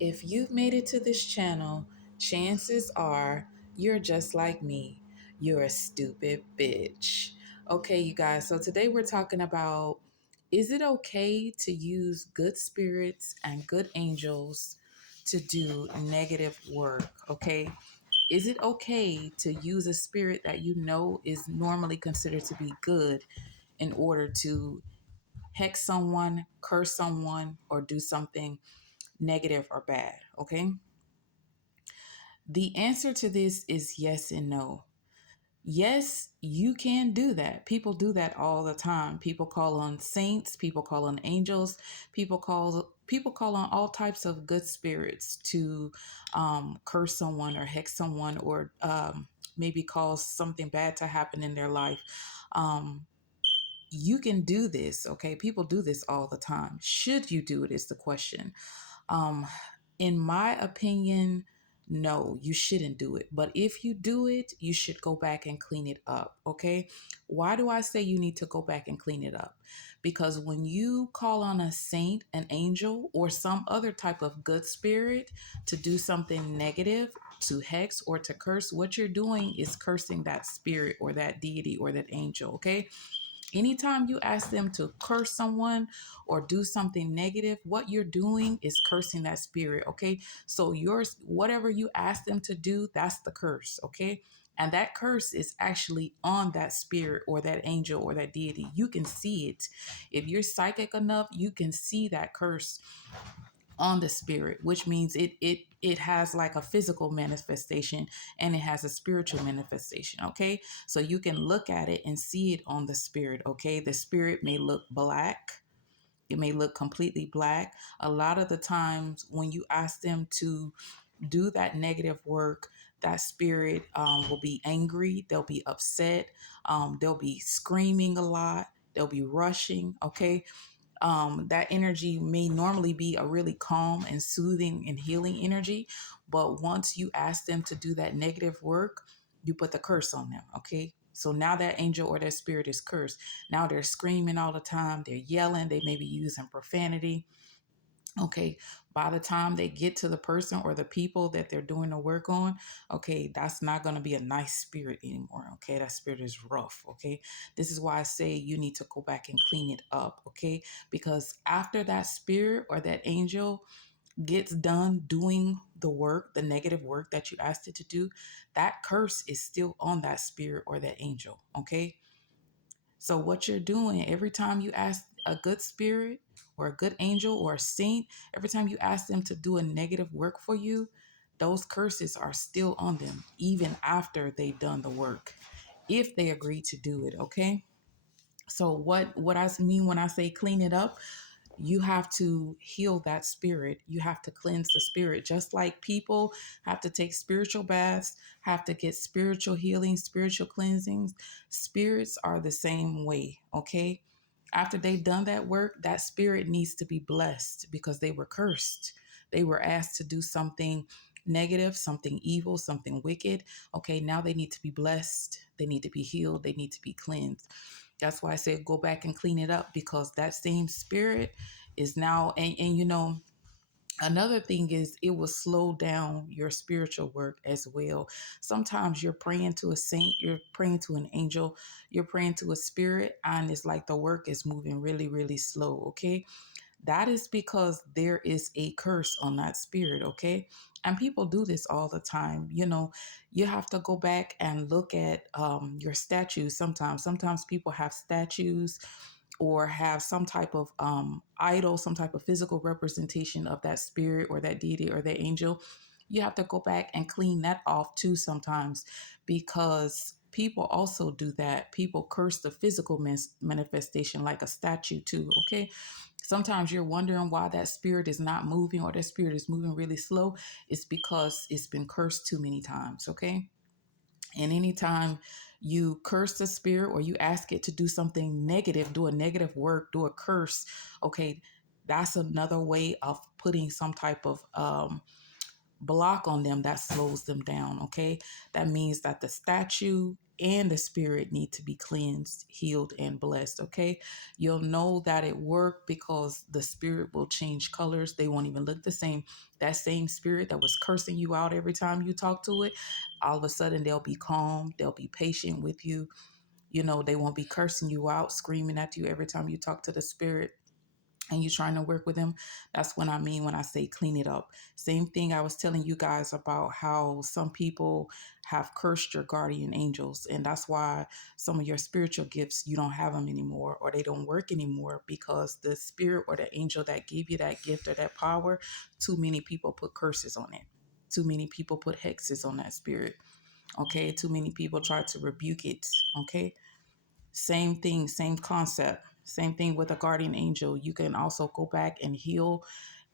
If you've made it to this channel, chances are you're just like me. You're a stupid bitch. Okay, you guys, so today we're talking about, is it okay to use good spirits and good angels to do negative work? Okay. Is it okay to use a spirit that you know is normally considered to be good in order to hex someone, curse someone, or do something negative or bad? Okay. The answer to this is yes and no. Yes, you can do that. People do that all the time. People call on saints, people call on angels, people call on all types of good spirits to curse someone or hex someone or maybe cause something bad to happen in their life. Um, you can do this, okay? People do this all the time. Should you do it is the question. Um, in my opinion, no, you shouldn't do it. But if you do it, you should go back and clean it up. Okay. Why do I say you need to go back and clean it up? Because when you call on a saint, an angel, or some other type of good spirit to do something negative, to hex or to curse, what you're doing is cursing that spirit or that deity or that angel. Okay. Anytime you ask them to curse someone or do something negative, what you're doing is cursing that spirit, okay? So yours, whatever you ask them to do, that's the curse, okay? And that curse is actually on that spirit or that angel or that deity. You can see it. If you're psychic enough, you can see that curse on the spirit, which means it has like a physical manifestation and it has a spiritual manifestation. Okay, so you can look at it and see it on the spirit. Okay, the spirit may look black, it may look completely black. A lot of the times when you ask them to do that negative work, that spirit will be angry, they'll be upset, they'll be screaming a lot, they'll be rushing. Okay, that energy may normally be a really calm and soothing and healing energy. But once you ask them to do that negative work, you put the curse on them. Okay. So now that angel or that spirit is cursed. Now they're screaming all the time. They're yelling. They may be using profanity. Okay, by the time they get to the person or the people that they're doing the work on, okay, that's not going to be a nice spirit anymore. Okay, that spirit is rough. Okay, this is why I say you need to go back and clean it up. Okay, because after that spirit or that angel gets done doing the work, the negative work that you asked it to do, that curse is still on that spirit or that angel. Okay, so, what you're doing every time you ask a good spirit or a good angel or a saint, every time you ask them to do a negative work for you, those curses are still on them, even after they've done the work, if they agree to do it. Okay. So, what I mean when I say clean it up, you have to heal that spirit. You have to cleanse the spirit, just like people have to take spiritual baths, have to get spiritual healing, spiritual cleansings. Spirits are the same way. Okay, after they've done that work, that spirit needs to be blessed because they were cursed. They were asked to do something negative, something evil, something wicked. Okay, now they need to be blessed, they need to be healed, they need to be cleansed. That's why I said go back and clean it up, because that same spirit is now, and you know, another thing is it will slow down your spiritual work as well. Sometimes you're praying to a saint, you're praying to an angel, you're praying to a spirit, and it's like the work is moving really, really slow. Okay, that is because there is a curse on that spirit. Okay, and people do this all the time. You know, you have to go back and look at your statues. Sometimes people have statues or have some type of idol, some type of physical representation of that spirit or that deity or that angel. You have to go back and clean that off too sometimes, because people also do that. People curse the physical manifestation like a statue too. Okay, sometimes you're wondering why that spirit is not moving or that spirit is moving really slow. It's because it's been cursed too many times. Okay, and anytime you curse the spirit or you ask it to do something negative, do a negative work, do a curse, okay, that's another way of putting some type of block on them that slows them down. Okay, that means that the statue and the spirit need to be cleansed, healed, and blessed. Okay. You'll know that it worked because the spirit will change colors. They won't even look the same. That same spirit that was cursing you out every time you talk to it, all of a sudden they'll be calm, they'll be patient with you. They won't be cursing you out, screaming at you every time you talk to the spirit and you're trying to work with them. That's what I mean when I say clean it up. Same thing I was telling you guys about how some people have cursed your guardian angels, and that's why some of your spiritual gifts, you don't have them anymore, or they don't work anymore, because the spirit or the angel that gave you that gift or that power, too many people put curses on it. Too many people put hexes on that spirit. Okay, too many people try to rebuke it. Okay, same thing, same concept. Same thing with a guardian angel. You can also go back and heal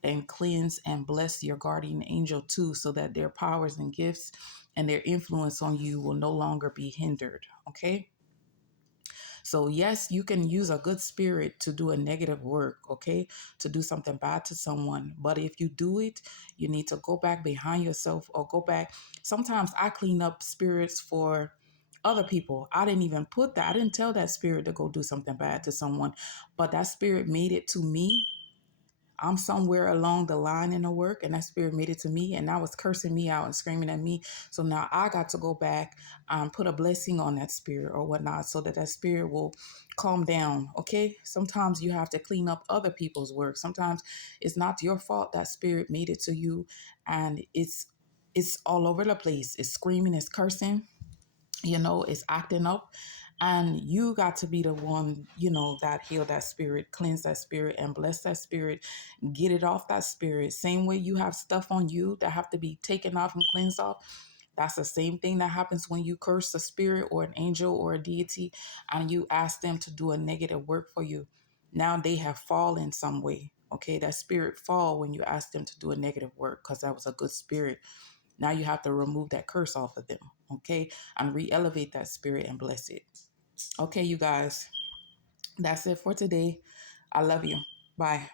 and cleanse and bless your guardian angel too, so that their powers and gifts and their influence on you will no longer be hindered. Okay. So, yes, you can use a good spirit to do a negative work, okay, to do something bad to someone. But if you do it, you need to go back behind yourself or go back. Sometimes I clean up spirits for other people. I didn't even put that, I didn't tell that spirit to go do something bad to someone, but that spirit made it to me. I'm somewhere along the line in the work, and that spirit made it to me, and that was cursing me out and screaming at me. So now I got to go back and put a blessing on that spirit or whatnot, so that that spirit will calm down. Okay. Sometimes you have to clean up other people's work. Sometimes it's not your fault that spirit made it to you, and it's all over the place. It's screaming, it's cursing, it's acting up, and you got to be the one, that heal that spirit, cleanse that spirit, and bless that spirit, get it off that spirit. Same way you have stuff on you that have to be taken off and cleansed off. That's the same thing that happens when you curse a spirit or an angel or a deity and you ask them to do a negative work for you. Now they have fallen some way. Okay, that spirit fall when you ask them to do a negative work because that was a good spirit. Now you have to remove that curse off of them, okay? And re-elevate that spirit and bless it. Okay, you guys, that's it for today. I love you. Bye.